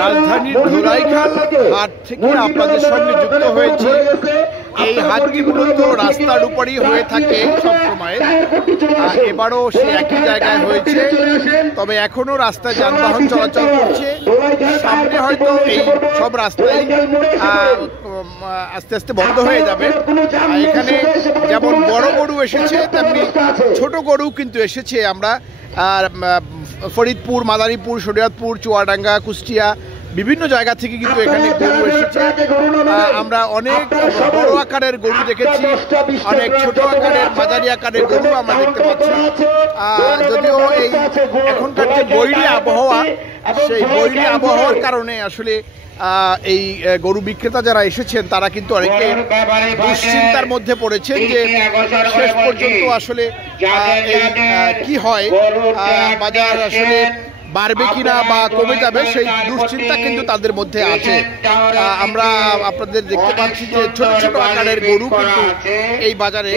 রাজধানীর ধোলাইখাল হাট থেকে আপনাদের সঙ্গে যুক্ত হয়েছে। এই হাটটি মূলত রাস্তার উপরেই হয়ে থাকে সবসময়, এবারও সে একই জায়গায় হয়েছে, তবে এখনো রাস্তায় যানবাহন চলাচল করছে। সামনে হয়তো এই সব রাস্তায় আস্তে আস্তে বন্ধ হয়ে যাবে। এখানে যেমন বড় গরু এসেছে তেমনি ছোট গরু কিন্তু এসেছে। আমরা ফরিদপুর, মাদারীপুর, শরীয়তপুর, চুয়াডাঙ্গা, কুষ্টিয়া বিভিন্ন জায়গা থেকে কিন্তু এখানে গরু এসেছে। আমরা অনেক বড় আকারের গরু দেখেছি, অনেক ছোট আকারের, মাঝারি আকারের গরু আমরা দেখতে পাচ্ছি। যদিও এই এখনকার যে বৈরী আবহাওয়া, সেই বৈরী আবহাওয়ার কারণে আসলে এই গরু বিক্রেতা যারা এসেছেন তারা কিন্তু অনেকে দুশ্চিন্তার মধ্যে পড়েছেন যে শেষ পর্যন্ত আসলে কি হয়, বাজার আসলে বাড়বে কিনা বা কমে যাবে, সেই দুশ্চিন্তা কিন্তু তাদের মধ্যে আছে। আমরা আপনাদের দেখতে পাচ্ছি যে ছোট ছোট আকারের গরু কিন্তু এই বাজারে